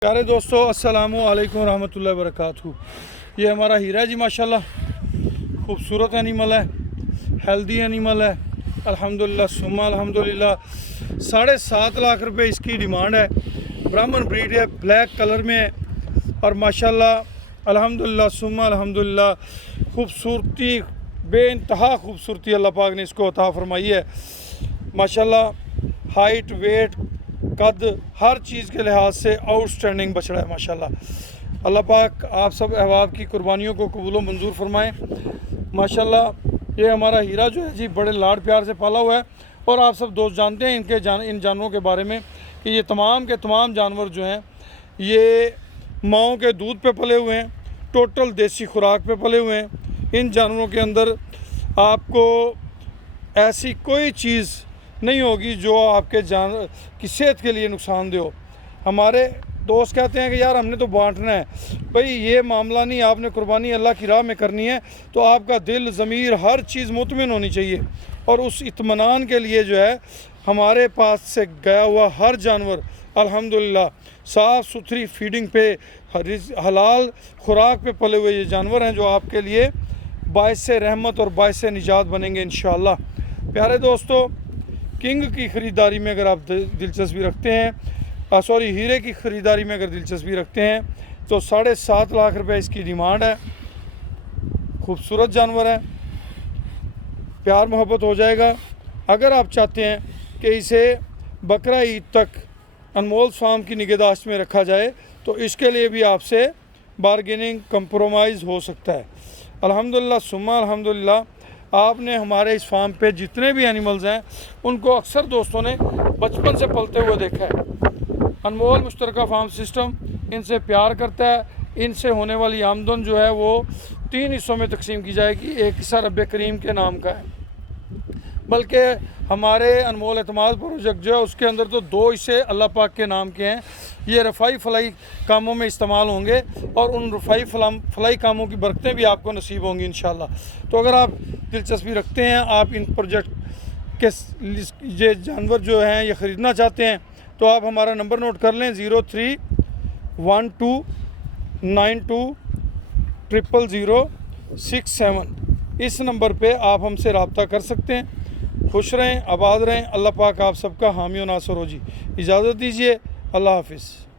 प्यारे दोस्तों, अस्सलामु अलैकुम रहमतुल्लाहि व बरकातहू। ये हमारा हीरा जी माशाल्लाह खूबसूरत एनिमल है, हेल्दी एनिमल है। अल्हम्दुलिल्लाह सुम्मा अल्हम्दुलिल्लाह। 7.5 लाख रुपए इसकी डिमांड है। ब्राह्मण ब्रीड है, ब्लैक कलर में है और माशाल्लाह अल्हम्दुलिल्लाह सुम्मा अल्हम्दुलिल्लाह खूबसूरती बेइंतहा खूबसूरती अल्लाह पाक ने इसको अता फरमाई है। माशाल्लाह हाइट, वेट, कद, हर चीज़ के लिहाज से आउटस्टैंडिंग बछड़ा है माशाल्लाह। अल्लाह पाक आप सब अहबाब की कुर्बानियों को कबूल व मंजूर फरमाएँ। माशाल्लाह ये हमारा हीरा जो है जी बड़े लाड प्यार से पाला हुआ है और आप सब दोस्त जानते हैं इन जानवरों के बारे में कि ये तमाम के तमाम जानवर जो हैं ये माओं के दूध पे पले हुए हैं, टोटल देसी खुराक पे पले हुए हैं। इन जानवरों के अंदर आपको ऐसी कोई चीज़ नहीं होगी जो आपके जानवर की सेहत के लिए नुकसानदेह हो। हमारे दोस्त कहते हैं कि यार हमने तो बांटना है। भाई ये मामला नहीं, आपने कुर्बानी अल्लाह की राह में करनी है तो आपका दिल, ज़मीर, हर चीज़ मुतमिन होनी चाहिए। और उस इत्मीनान के लिए जो है हमारे पास से गया हुआ हर जानवर अल्हम्दुलिल्लाह साफ़ सुथरी फीडिंग पे, हलाल खुराक पे पले हुए ये जानवर हैं जो आपके लिए बाइस रहमत और बाइस निजात बनेंगे इंशाअल्लाह। प्यारे दोस्तों, किंग की ख़रीदारी में अगर आप दिलचस्पी रखते हैं, हीरे की ख़रीदारी में अगर दिलचस्पी रखते हैं तो 7.5 लाख रुपए इसकी डिमांड है। खूबसूरत जानवर है, प्यार मोहब्बत हो जाएगा। अगर आप चाहते हैं कि इसे बकरा ईद तक अनमोल फार्म की निगहदाश्त में रखा जाए तो इसके लिए भी आपसे बारगेनिंग कंप्रोमाइज़ हो सकता है। अल्हम्दुलिल्लाह सुम्मा अल्हम्दुलिल्लाह। आपने हमारे इस फार्म पे जितने भी एनिमल्स हैं उनको अक्सर दोस्तों ने बचपन से पलते हुए देखा है। अनमोल मुश्तरका फार्म सिस्टम इनसे प्यार करता है। इनसे होने वाली आमदन जो है वो 3 हिस्सों में तकसीम की जाएगी। एक हिस्सा रब्बे करीम के नाम का है, बल्कि हमारे अनमोल एतमाद प्रोजेक्ट जो है उसके अंदर तो 2 हिस्से अल्लाह पाक के नाम के हैं। ये रफ़ाई फलाई कामों में इस्तेमाल होंगे और उन रफ़ाई फलाई कामों की बरकतें भी आपको नसीब होंगी इंशाअल्लाह। तो अगर आप दिलचस्पी रखते हैं, आप इन प्रोजेक्ट के ये जानवर जो हैं ये ख़रीदना चाहते हैं तो आप हमारा नंबर नोट कर लें 031292000067। इस नंबर पे आप हमसे रब्ता कर सकते हैं। खुश रहें, आबाद रहें। अल्लाह पाक आप सबका हामी व नासर हो जी। इजाज़त दीजिए। अल्लाह हाफिज़।